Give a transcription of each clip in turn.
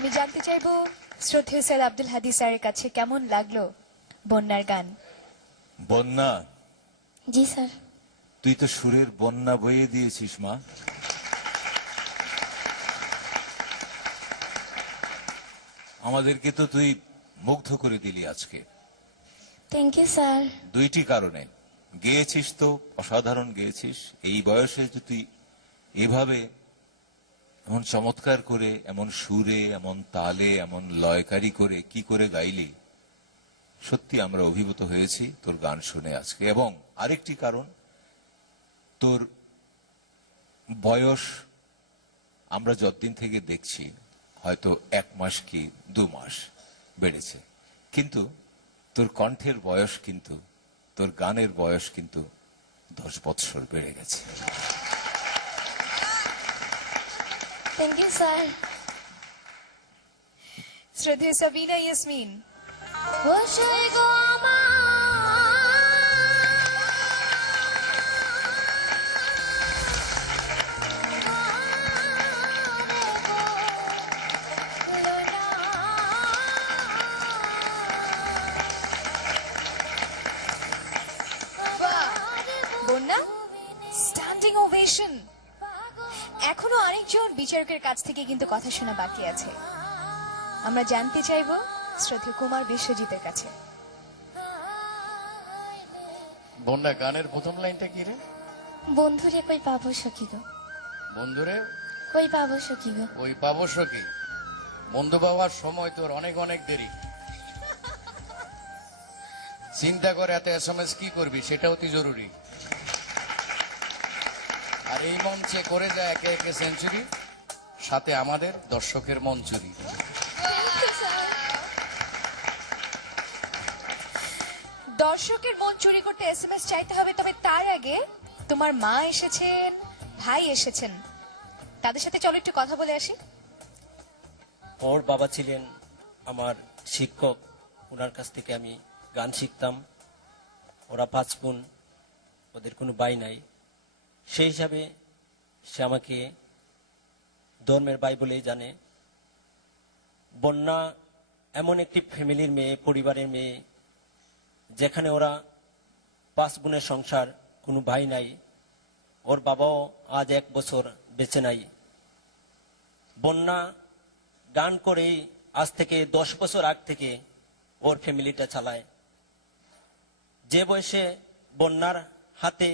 আমি জানতে চাইবো শ্রদ্ধেয় স্যার আব্দুল হাদী স্যারের কাছে কেমন লাগলো বন্যার গান। বন্যা, জি স্যার। তুই তো সুরের বন্যা বইয়ে দিয়েছিস মা। আমাদেরকে তো তুই মুগ্ধ করে দিলি আজকে। Thank you sir. দুইটি কারণে গেয়েছিস, তো অসাধারণ গেয়েছিস। এই বয়সে যদি এভাবে এমন চমৎকার করে, এমন সুরে, এমন তালে, এমন লয়কারি করে কি করে গাইলি, সত্যি আমরা অভিভূত হয়েছি তোর গান শুনে আজকে। এবং আরেকটি কারণ, তোর বয়স আমরা যতদিন থেকে দেখছি হয়তো 1 মাস কি 2 মাস বেড়েছে, কিন্তু তোর কণ্ঠের বয়স কিন্তু, তোর গানের বয়স কিন্তু 10 বৎসর বেড়ে গেছে। Thank you sir. শ্রদ্ধেয় সাবিনা ইয়াসমিন। বসই গো আমার বন্যা, স্ট্যান্ডিং ওভেশন। এখনো আরেকজন বিচারকের কাছ থেকে কিন্তু কথা শোনা বাকি আছে। আমরা জানতে চাইবো শ্রদ্ধেয় কুমার বিশ্বজিতের কাছে। বন্যা, গানের প্রথম লাইনটা কি রে? বন্ধুরে কই পাবো সখী গো, বন্ধুরে কই পাবো সখী গো। ওই পাবো সখী। বন্ধু পাওয়ার সময় তোর অনেক অনেক দেরি। চিন্তা করে এত SMS কি করবি, সেটা অতি জরুরি। আর এই মঞ্চে করে যায় একে একে সেঞ্চুরি, সাথে আমাদের দর্শকের মন চুরি। দর্শকের মন চুরি করতে SMS চাইতে হবে, তবে তার আগে তোমার মা এসেছেন, ভাই এসেছেন, তাদের সাথে চলো একটু কথা বলে আসি। ওর বাবা ছিলেন আমার শিক্ষক, ওনার কাছ থেকে আমি গান শিখতাম। ওরা 5 বোন, ওদের কোনো ভাই নাই। সেই হিসাবে সে আমাকে ধর্মের ভাই বলেই জানে। বন্যা এমন একটি ফ্যামিলির মেয়ে, পরিবারের মেয়ে, যেখানে ওরা 5 বোনের সংসার, কোনো ভাই নাই। ওর বাবাও আজ 1 বছর বেঁচে নাই। বন্যা গান করেই আজ থেকে 10 বছর আগ থেকে ওর ফ্যামিলিটা চালায়। যে বয়সে বন্যার হাতে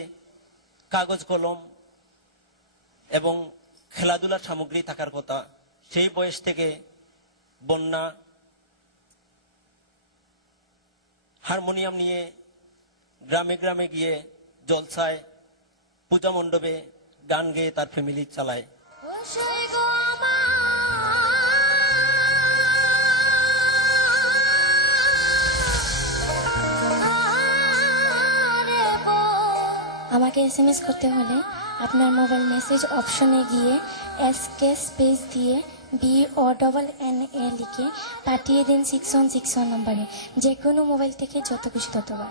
কাগজ কলম এবং খেলাধুলার সামগ্রী থাকার কথা, সেই বয়স থেকে বন্যা হারমোনিয়াম নিয়ে গ্রামে গ্রামে গিয়ে জলসায়, পূজা মণ্ডপে গান গেয়ে তার ফ্যামিলি চালায়। বসই গো আমার আমাকে SMS করতে হলে আপনার মোবাইল মেসেজ অপশনে গিয়ে SK স্পেস দিয়ে BONNA লিখে পাঠিয়ে দিন 6161 নম্বরে। যে কোনো মোবাইল থেকে যত খুশি ততবার।